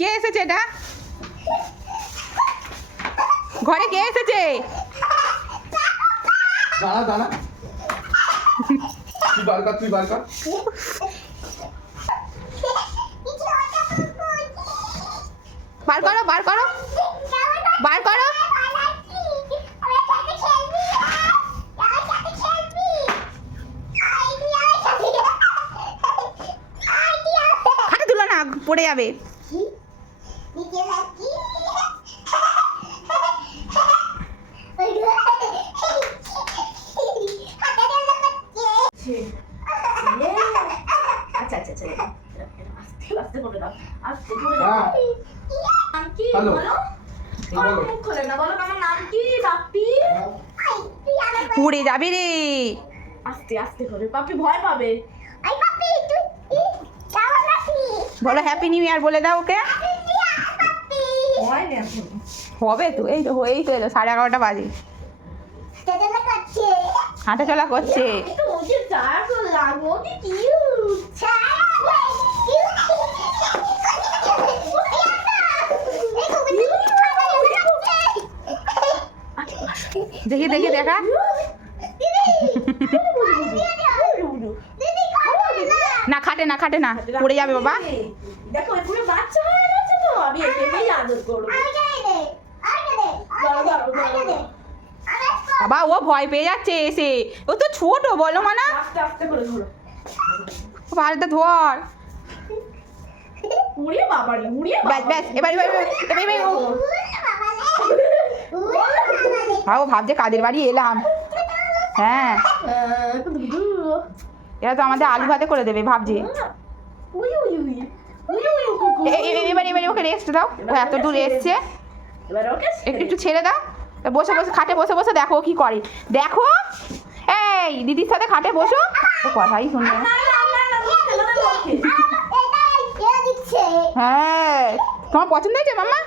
কে এসেছে এটা? ঘরে কে এসেছে? দাঁড়া দাঁড়া, তুই বার কর, তুই বার কর। বার করো, বার করো, বার করো। খাটে তুলো না, পড়ে যাবে। আচ্ছা আচ্ছা আচ্ছা আস্তে আস্তে করে দাও, আস্তে করে দাও। হ্যাঁ, নাম কি হ্যালো। বলো? আমার মুখ খোলে না, বলো আমার নাম কি? বাপ্পি। পড়ে যাবে রে। আস্তে আস্তে করে, বাপ্পি ভয় পাবে। বলো হ্যাপি নিউ ইয়ার বলে দাও ওকে। ভয় নেই এখন। হবে তো, এই তো এলো 11:30 বাজে, হাঁটা চলা করছে। আমি তো ওকে চা করলাম, ওকে কিউট। দেখি দেখি দেখা। না খাটে না, খাটে না, পড়ে যাবে বাবা। দেখো পুরো বাচ্চা হয়ে গেছে তো, আমি এটাকেই আদর করবো। বাবা ও ভয় পেয়ে যাচ্ছে এসে, ও তো ছোট বলো মানা। আস্তে আস্তে করে ধরো। ভালটা ধর। উড়িয়ে বাবারি, উড়িয়ে ব্যাস ব্যাস, এবার এবার এবার এবার এবার ও। হ্যাঁ, ও ভাবছে কাদের বাড়ি এলাম। হ্যাঁ, এরা তো আমাদের আলু ভাতে করে দেবে ভাবছে। এবার এবার ওকে রেস্ট দাও, ও এত দূর এসছে, একটু একটু ছেড়ে দাও। বসে বসে খাটে বসে বসে দেখো ও কি করে, দেখো। এই দিদির সাথে খাটে বসো, ও কথাই শুনবে না। হ্যাঁ, তোমার পছন্দ হয়েছে মাম্মা?